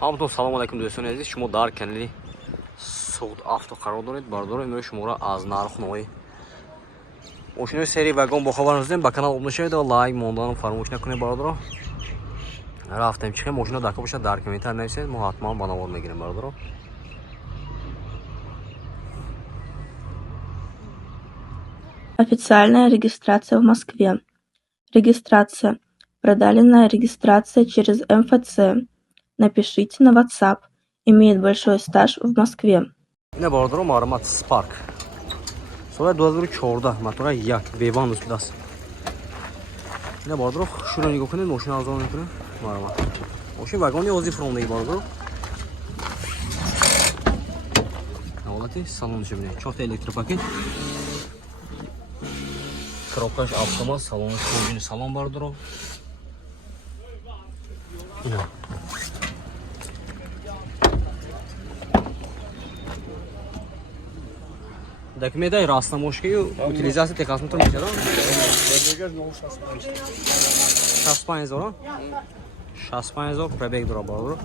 Hamdon salam alaykum do'stlar aziz. Shuma дар канали Суд авто қарор доред. Бардор имрӯз шуморо аз нархнои мошинои сери вагон бохабар мезанем. Ба канал обуна шавед ва лайк монданро фаромӯш накунед бардор. Рафтем чихем мошино дака бошад дар комментар нависед. Мо ҳатман ба навод мегирем бардор. Официальная регистрация в Москве. Регистрация. Продленная регистрация через МФЦ. Напишите на WhatsApp. Имеет большой стаж в Москве. Ина бардор маърамат Spark. Соли 2014 мотора 1 беван дӯст. Ина бардор шуро нигоҳ кунед, мошина арзон мекунад. Маърамат. Мошин вагони ози фрондаи бардор. Ҳолати салонш бинед. 4 та электропакет. Коробкаш автомат, салонаш кожини салон бардор. Ина документаи раснамошкию утилизация техосмотр мешавад. 65000 65000 пробег дорад бардор.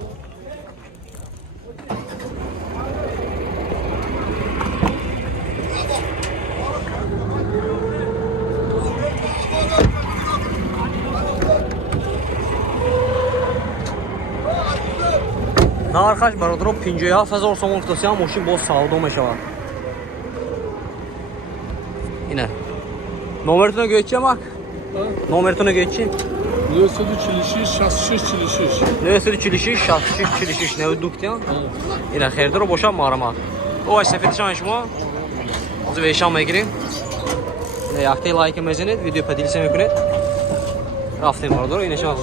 нархаш бародаро 57000 сомон кутасиам мошин боз савдо мешавад. Ина номертуно гӯйчи амак? Номертуно гӯйчи? 946 66 46 946 66 46 невдуктиам. Ина хердоро боша маърамат. Ой сафедшан шумо. Озо вешам мегирем. Ина якте лайк мезанед, видео поделиться мекунед. Рафтем бародаро ина шумо.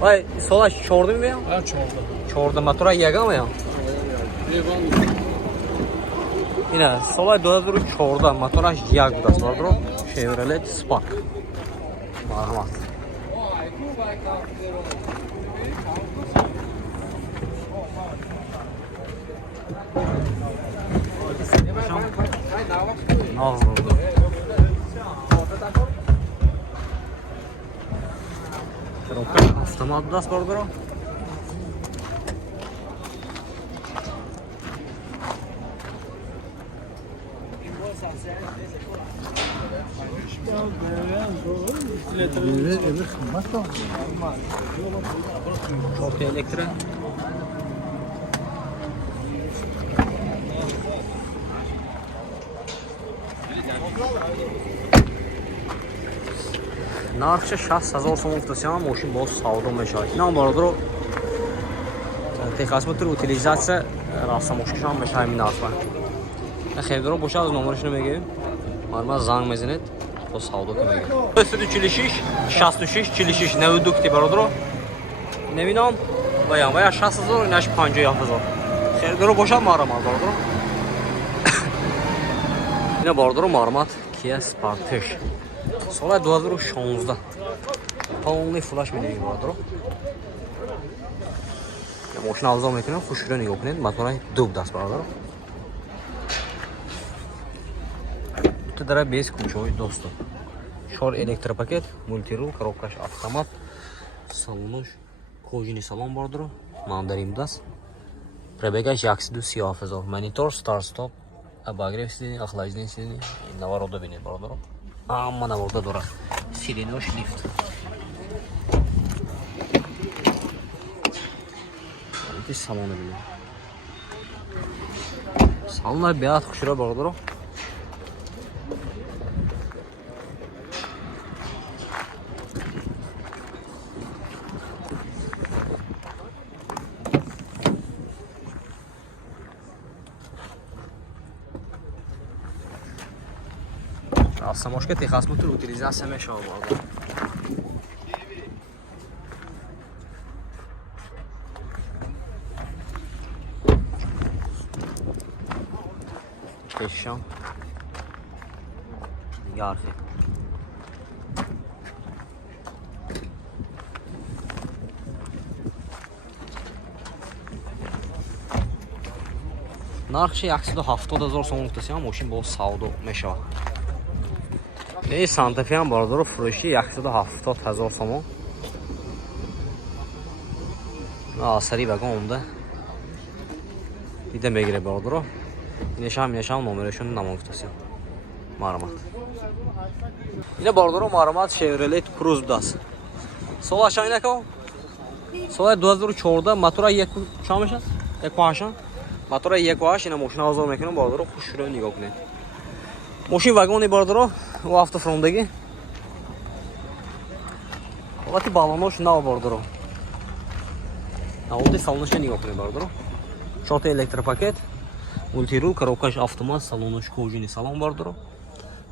Ой, солаш 14 меям? 14 мотора ягам меям. Ина соли 2014 мотораш 1 будаст бардор. Chevrolet Spark. Маърамат. Коробка автомат будаст бардор. Çok elektrik. Narxı 60000 сомон кутасиам мошин боз савдо мешавад. Ина бардор техосмотр утилизация раснамошкишам мешавад ҳамин нарха. Хердоро боша аз номерашро мегирем. Маърамат занг мезанед. Боз савдо мегирем. 946 66 46 невдукти бародаро. Набинам ваям вая 60000 инаш 57000. Хердоро боша маърамат бародаро. Ина бародаро маърамат Kia Sportage. Соли 2016. Полный флаш менавӣ бародаро. Мошина авзо мекунам, хушро нигоҳ кунед. Мотораи дуб даст бародаро. Дара без ключовой доступ. 4 электропакет, мультирул, коробкаш автомат, салонош кожини салон бардор, мандарим даст. Пробегаш 130000. Монитор, старт-стоп, обогрев сидений, охлаждение сидений, наворода бинед бардор. Амма наворода дорад. Сиденош лифт. Эти салоны бинед. Салонlar беат хушро бардор. Раснамошка техосмотр утилизация мешавад бардор. Кешам. Ярхи. нархши 170000 сомон гуфтасиам мошин бо савдо мешавад. Не Санта-Фе ҳам бародаро фурӯши 170000 сомон. Asari vagonda. Gidem begire bardro. Nişam numarasını namoftası. Maramat. Yine bardro Maramat Chevrolet Cruze das. Sol aşağı inek o. Sol 2014 motora یک شامش است. یک پاشان. موتور یک واش اینا ماشین آزاد میکنه بردارو خوش رو نگاه کنید. ماشین واگن بردارو و هفته فرندگی. وقتی بالانش نه بردارو. اول سالنش نگاه کنید بردارو. شات الکتروپاکت. مولتی رول коробкаш автомат салонش کوژینی سالن بردارو.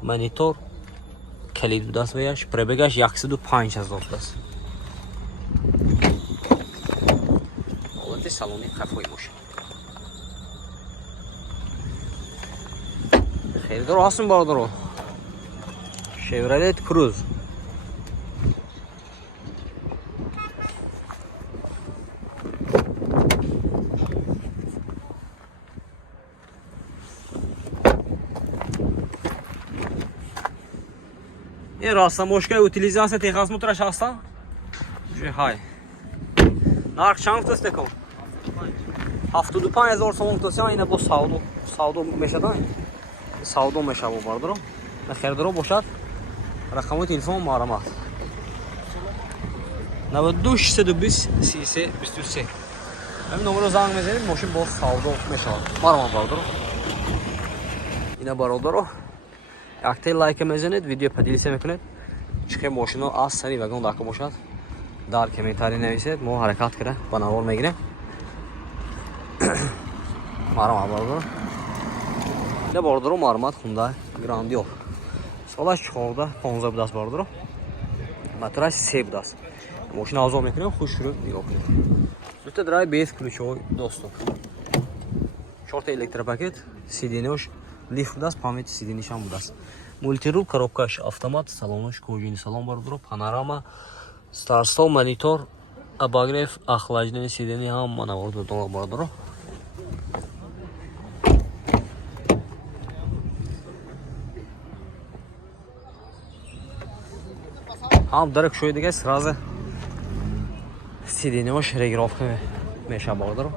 مانیتور کلید دست بیاش پربگاش 105000 است. saloni خفای باشه. خیلی هستیم بردارو. شیورلت کروز. این راستا مشکل utilizace تخصص موتورش هستن؟ چه های. نرخ چند است کن؟ 75000 сомон тосян ина бо савдо мешадан савдо мешаво бардро на хердро бошад рақами телефон марамат 92620 ҳамин номеро занг мезанед мошин бо савдо мешавад марамат бардро ина бародаро якте лайка мезанед видео падилиса мекунед чихе мошино аз сари вагон дака бошад дар комментарий нависед мо ҳаракат кара ба навор мегирем Marama bardaro. Ne bardaro Maramat Hyundai Grandior. Sola chiqorda 15 budas bardaro. Motorash 3 budas. Mashina ozod meکنه خوش رو نگاه کنید. Тут драйв без ключевой доступ. Short электропакет, сиденьёш, лифт будаст, память сиденьиш ҳам будаст. Мультирул коробкаш автомат, салонош кожаный салон бардaro, панорама, старт-стоп, монитор, обогрев, охлаждение сидений ҳам навор додон бардaro. Ам дарак шоидага сразу сиденьёш регулировка меша бардaro.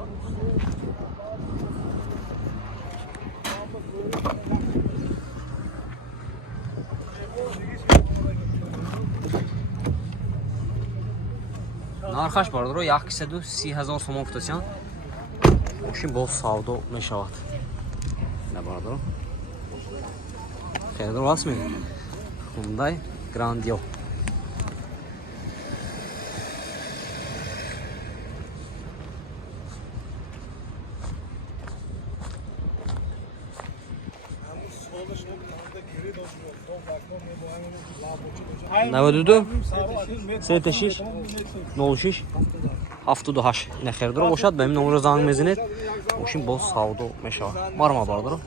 нархаш бардро 130000 сомон футасян мошин бо савдо мешавад на бардро хело расми Hyundai Grandior наводуду 36 06 78 ина хердро бошад ба ин номеро занг мезанед мошин бо савдо мешавад марма бардро